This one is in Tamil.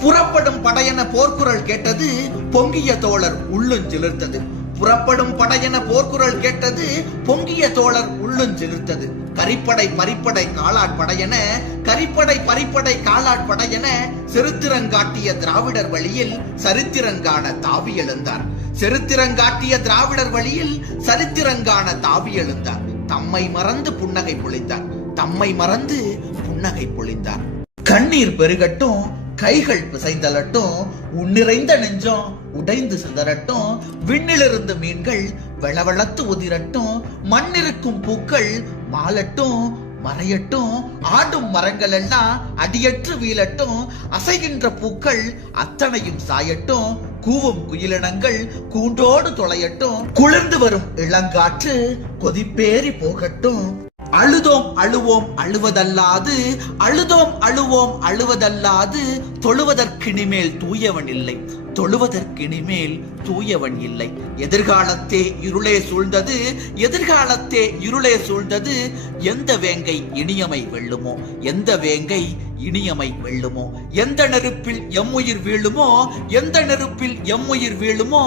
புறப்படும் படையென போர்க்குரல் கேட்டது பொங்கிய தோழர் உள்ளுஞ்சிலிர்த்தது. புறப்படும் படையென போர்க்குரல் கேட்டது பொங்கிய தோழர் உள்ளுஞ்சிலிர்த்தது. கரிப்படை பரிப்படை காலாட் படையென கரிப்படை பரிப்படை காலாட் படையென திராவிடர் வழியில் சரித்திரங்கான தாவி எழுந்தார். சிறுத்திரங்காட்டிய திராவிடர் வழியில் சரித்திரங்கான தாவி எழுந்தார். தம்மை மறந்து புன்னகை பொழிந்தார். தம்மை மறந்து புன்னகை பொழிந்தார். கண்ணீர் பெருகட்டும் கைகள் பிசைந்தலட்டும் உன்னிறைந்த நெஞ்சம் உடைந்து சிதறட்டும் விண்ணிலிருந்து மீன்கள் வெளவளத்து உதிரட்டும் மண்ணிருக்கும் பூக்கள் மாலட்டும் மறையட்டும் ஆடும் மரங்கள் எல்லாம் அடியற்று வீழட்டும் அசைகின்ற பூக்கள் அத்தனையும் சாயட்டும் கூவும் குயிலினங்கள் கூண்டோடு தொலையட்டும் குளிர்ந்து வரும் இளங்காற்று கொதிப்பேறி போகட்டும். அழுதோம் அழுவோம் அழுவதல்லாது அழுதோம் அழுவோம் அழுவதல்லாது தொழுவதற்கினிமேல் தூயவன் இல்லை. தொழுவதற்கினிமேல் தூயவன் இல்லை. எதிர்காலத்தே இருளே சூழ்ந்தது எதிர்காலத்தே இருளே சூழ்ந்தது. எந்த வேங்கை இனியமை வெல்லுமோ எந்த வேங்கை இனியமை வெல்லுமோ எந்த நெருப்பில் எம்முயிர் வீழுமோ எந்த நெருப்பில் எம்முயிர் வீழுமோ